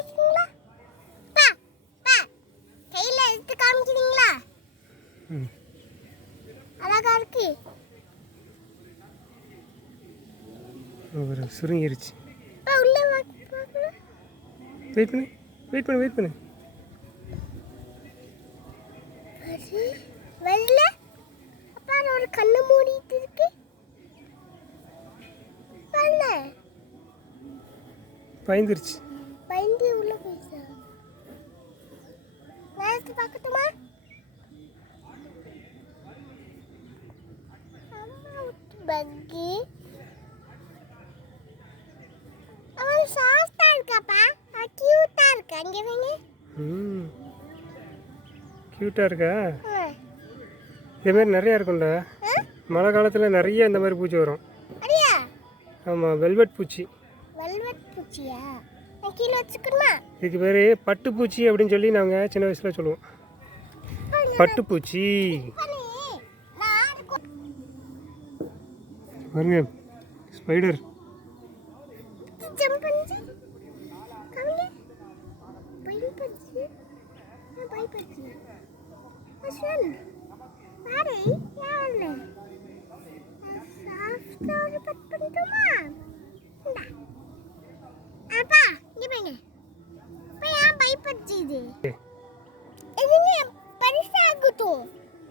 இருக்கீங்களா? பா பா கையில எடுத்து காமிக்கிறீங்களா? அழகா இருக்கு. ஒரு சுருங்கிருச்சு. உள்ள பார்க்கணும். வெயிட் பண்ணு. வெள்ள அப்பா ஒரு கண்ணு மூடிட்டு இருக்கு. வெள்ள பயந்துருச்சு. பயந்து உள்ள போயிடுச்சா? நேரத்து பார்க்கட்டுமா? பக்கி அவன் சாஃப்டா இருக்காப்பா. கியூட்டா இருக்கு. அங்க வேணே கியூட்டா இருக்கா? இதே மாதிரி நிறையா இருக்கும்டா. மழை காலத்தில் நிறைய இந்த மாதிரி பூச்சி வரும். ஆமாம், வெல்வெட் பூச்சி. வெல்வெட் பூச்சியா? கீழே வச்சுக்கணுமா? இதுக்கு பேர் பட்டுப்பூச்சி அப்படின்னு சொல்லி நாங்கள் சின்ன வயசில் சொல்லுவோம். பட்டுப்பூச்சி பாருங்க, ஸ்பைடர்.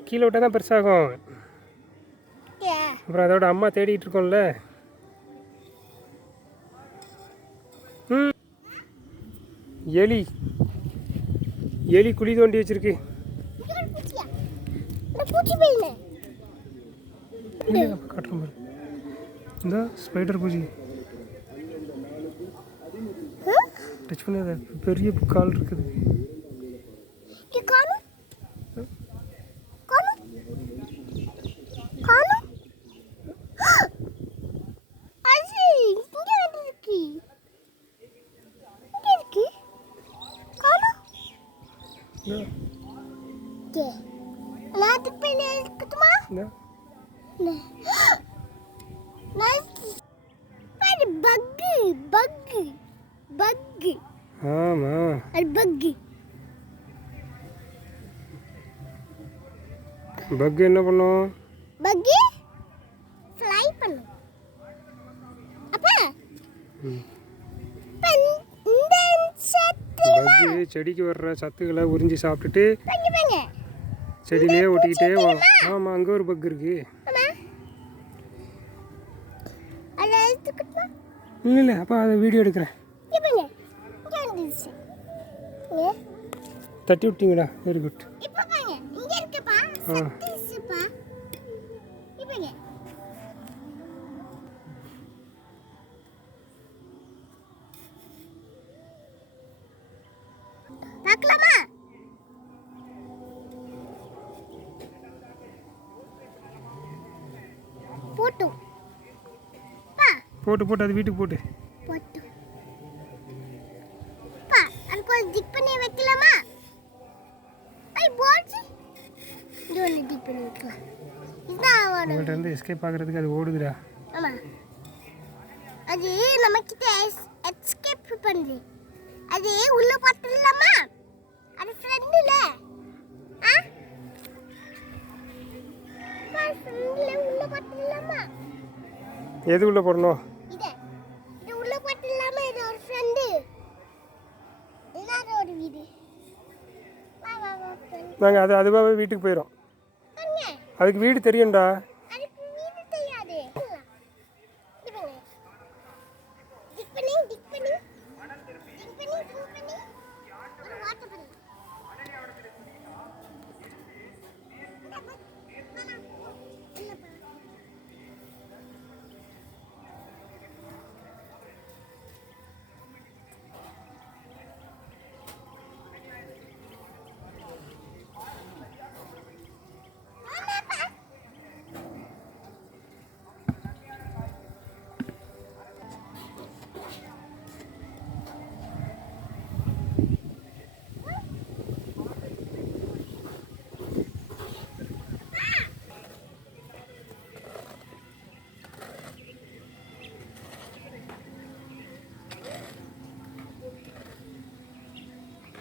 கீழே விட்டா தான் பெருசாகும். அப்புறம் அதோட அம்மா தேடிட்டு இருக்கோம்ல. எலி குழி தோண்டி வச்சிருக்கு. காட்டுறோம் பாரு, இந்த ஸ்பைடர் பூச்சி டச் பண்ணி பெரிய கால் இருக்குது. ஆமா, பக் என்ன பண்ணும்? பக் ஃப்ளை பண்ணும். அப்பா பக் செடிக்கு வர்ற சத்துக்களை உறிஞ்சி சாப்பிட்டுட்டு செடியிலே ஒட்டிக்கிட்டே வரும். ஆமாம், அங்கே ஒரு பக் இருக்கு. இல்லை அப்பா அதை வீடியோ எடுக்கிறேன். தட்டி விட்டீங்களா? Very good. பார்க்கலாமா? போட்டு அது வீட்டுக்கு போட்டு அதுக்கு ஒரு டிக் பண்ணி வைக்கலாமா? இது ஒன்று டிக் பண்ணி வைக்கலாம். உங்கள்கிட்ட இருந்து எஸ்கேப் ஆகிறதுக்கு அது ஓடுதுடா. ஆமாம், அது நம்மக்கிட்ட எஸ்கேப் பண்ணுது. அது உள்ள பார்த்துடலாமா? அது ஃப்ரெண்ட் இல்லை. உள்ள பார்த்துடலாமா? எது உள்ள போடணும்? இது உள்ள பார்த்துடலாமா? இது ஒரு ஃப்ரெண்டு. ஒரு வீடு. நாங்கள் அதுவாகவே வீட்டுக்கு போயிடும். அதுக்கு வீடு தெரியும்டா.